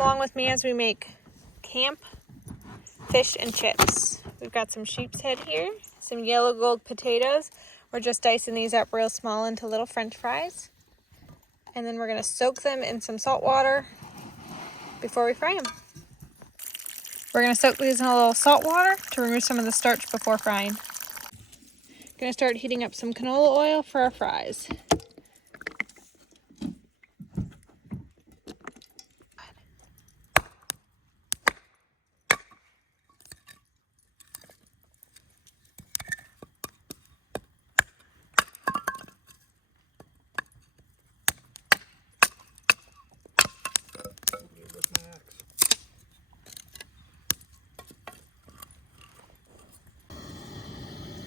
along with me as we make camp fish and chips. We've got some sheepshead here, some yellow gold potatoes. We're just dicing these up real small into little French fries. And then we're gonna soak them in some salt water before we fry them. We're gonna soak these in a little salt water to remove some of the starch before frying. Gonna start heating up some canola oil for our fries.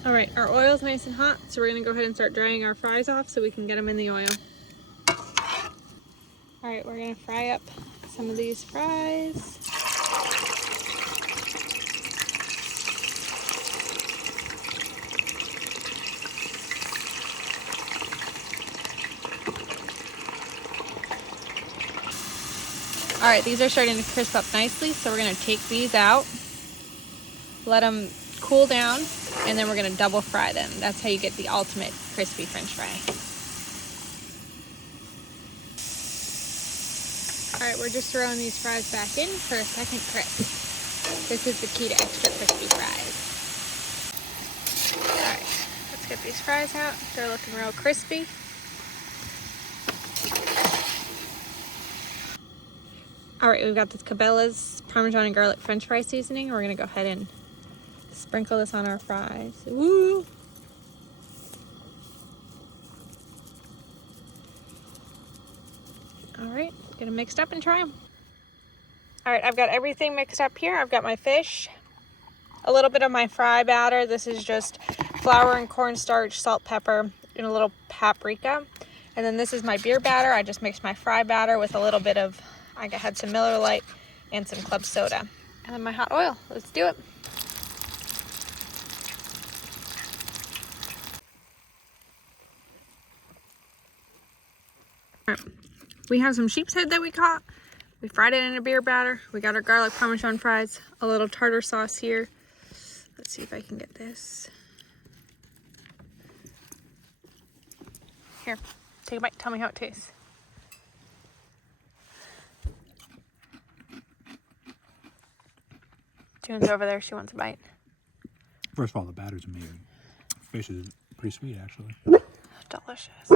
All right, our oil's nice and hot, so we're gonna go ahead and start drying our fries off so we can get them in the oil. All right, we're gonna fry up some of these fries. All right, these are starting to crisp up nicely, so we're gonna take these out, let them cool down, and then we're gonna double fry them. That's how you get the ultimate crispy French fry. All right, we're just throwing these fries back in for a second crisp. This is the key to extra crispy fries. All right, let's get these fries out. They're looking real crispy. All right, we've got this Cabela's Parmesan and garlic French fry seasoning. We're gonna go ahead and sprinkle this on our fries. Woo! All right, get them mixed up and try them. All right, I've got everything mixed up here. I've got my fish, a little bit of my fry batter. This is just flour and cornstarch, salt, pepper, and a little paprika. And then this is my beer batter. I just mixed my fry batter with a little bit of, I had some Miller Lite and some club soda. And then my hot oil. Let's do it. All right. We have some sheepshead that we caught. We fried it in a beer batter. We got our garlic Parmesan fries, a little tartar sauce here. Let's see if I can get this. Here, take a bite. Tell me how it tastes. June's over there. She wants a bite. First of all, the batter's amazing. Fish is pretty sweet, actually. Delicious.